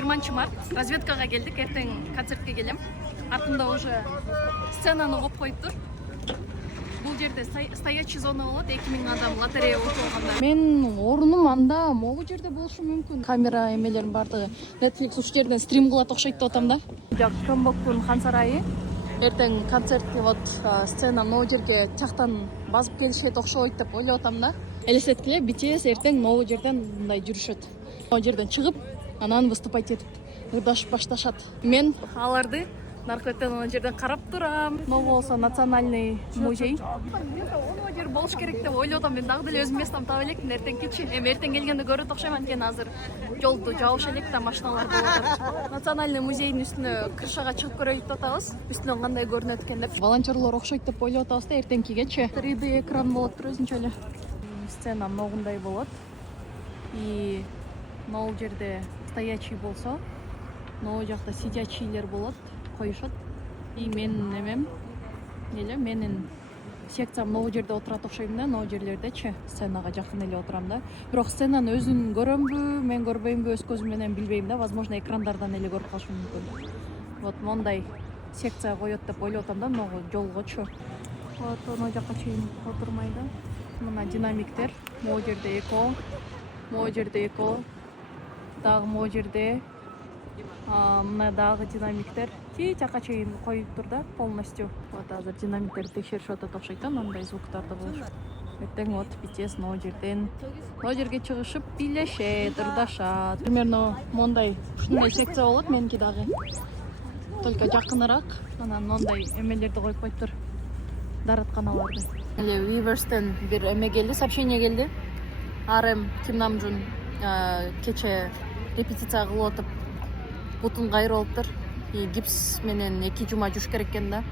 20 март разведкага келдик. Эртең концертке келем. Артында уже сценаны коп коюптур. Бул жерде стоячий зона болот. 2000 адам лотерея отурганда. Мен орунум анда могу жерде болушу мүмкүн. Камера эмелерин бардыгы Netflix уш жерден стрим кылат окшойт деп атам да. Жак Чомбоктун хан сарайы. Эртең концертке вот сцена могу жерге тактан басып келишет окшойт деп ойлоп атам да. Элестеткиле BTS эртең могу жерден мындай жүрүшөт. Могу жерден чыгып, анан выступать этип ырдашып башташат. Мен аларды наркотен ана жерден карап турам. Могу болсо национальный музей. Оно жер болуш керек деп ойлоп атам. Мен дагы деле өзүм местам таап элекмин эртең кечи. Эми эртең келгенде көрөт окшойм, анткени азыр жолду жабыш элек да, машиналар болуп атат. Национальный музейдин үстүнө крышага чыгып көрөйүк деп атабыз. Үстүнөн кандай көрүнөт экен деп. Волонтерлор окшойт деп ойлоп атабыз да, эртеңкигечи 3D экран болот өзүнчө эле. Сцена могундай болот. И могу жерде стоячий болсо, могу жакта сидячийлер болот, коюшат. И мен эмем эле менин секциям могу жерде отурат окшойм да, могу жерлердечи сценага жакын эле отурам да. Бирок сценаны өзүн көрөмбү, мен көрбөймбү, өз көзүм менен билбейм да. Возможно, экрандардан эле көрүп калышым мүмкүн. Вот мондай секция коет деп ойлоп атам да, могу жолгочу. Вот оно жакка чейин отурмай да. Мына динамиктер, могу жерде эко, могу жерде эко, дагы могу жерде мына дагы динамиктер ти жака чейин коюптур да, полностью. Вот азыр динамиктерди текшеришип атат окшойт да, мындай звуктарды болуш. Эртең вот BTS могу жерге чыгышып бийлешет, ырдашат. Примерно мондай ушундай секция болот меники дагы. Только жакыныраак, анан мондай эмелерди коюп коюптур. Даратканаларды. Эле Weverse'ден бир эме келди, сообщение келди. RM Ким Намжун кече репетиция кылып отуп бутун кайрып алыптыр. И гипс менен 2 жума жүрүш керек экен да.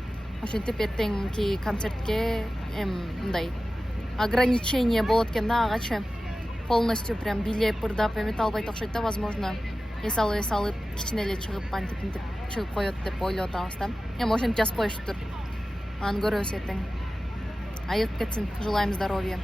Ошентип эртеңки концертке мындай ограничение болот экен да, агачы. Полностью прям бийлеп, ырдап эмете албайт окшойт да, возможно. Эс алып кичине эле чыгып, антип чыгып коет деп ойлоп атабыз да. Эми ошентип жазып коюшуптур. Аны көрөбүз эртең. Айыгып кетсин, желаем здоровья.